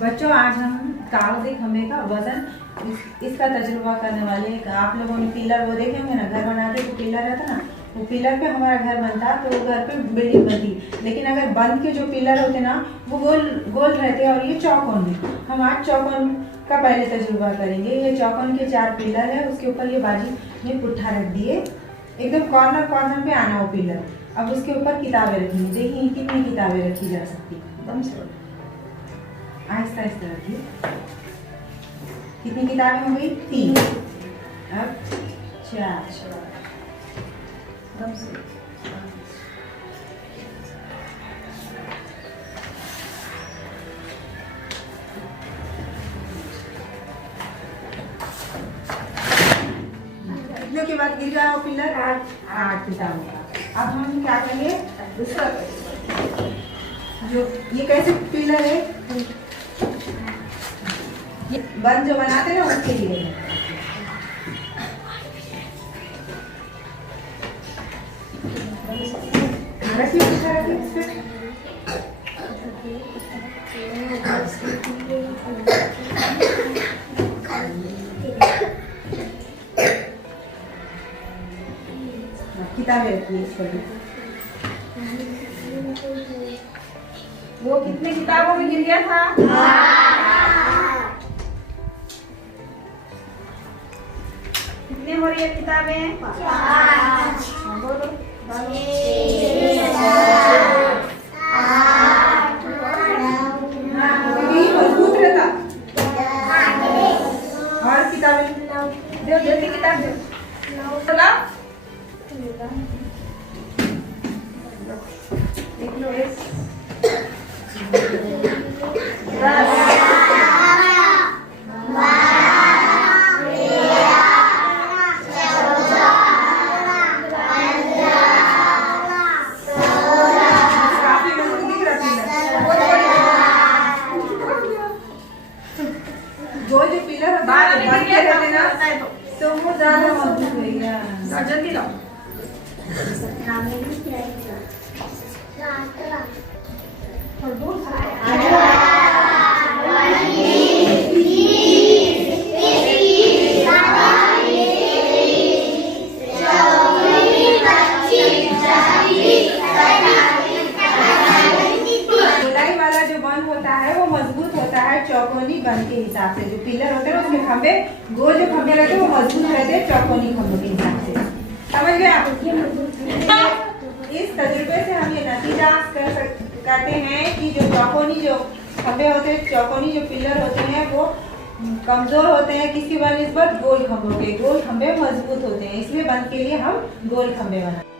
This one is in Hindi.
बच्चों आज हम कागजी खंभे का वजन इसका तजुर्बा करने वाले हैं। आप लोगों ने पिलर वो देखे होंगे ना, घर बनाते तो पिलर रहता ना, वो पिलर पे हमारा घर बनता तो वो घर पे बिल्डिंग बनती। लेकिन अगर बंद के जो पिलर होते ना वो गोल गोल रहते और ये चौकोन में। हम आज चौकोन का पहले तजुर्बा करेंगे। ये चौकोन के 4 पिलर है, उसके ऊपर ये बाजू में पुट्ठा रख दिए, एकदम कॉर्नर कॉर्नर पे आना वो पिलर। अब उसके ऊपर किताबें रखेंगे। देखिए कितनी किताबें रखी जा सकती है, एकदम से आहिस्ता आहिस्ता रखिए। कितनी किताबें हो गई? 3। अब 4। इतने के बाद गिर गया वो पिलर 8 किताबों का। अब हम क्या करेंगे, दूसरा जो ये कैसे पिलर है, ये बंद जो बनाते हैं उसके लिए किताबें रखिए इस पर। वो कितने किताबों में गिर गया था? कितने हो रही है किताबें? 5। बोलो मजबूत रहता। और किताबें दो, जल्दी किताब दो। देख लो जो पिलर तो वो ज्यादा मजबूत हो गया। जल्दी लाओ। गोलाई वाला जो बन होता है वो मजबूत होता है चौकोनी बन के हिसाब से। जो पिलर होते हैं उसमें खंभे गोल जो खंभे रहते हैं वो मजबूत रहते हैं चौकोनी खंभों के हिसाब से। समझ गए आप? इस तजुर्बे से हम ये नतीजा करते हैं कि जो चौकोनी जो खंभे होते हैं, चौकोनी जो पिलर होते हैं वो कमजोर होते हैं किसी बनिस्बत गोल खंभों के। गोल खंभे मजबूत होते हैं, इसलिए बंद के लिए हम गोल खंभे बनाते हैं।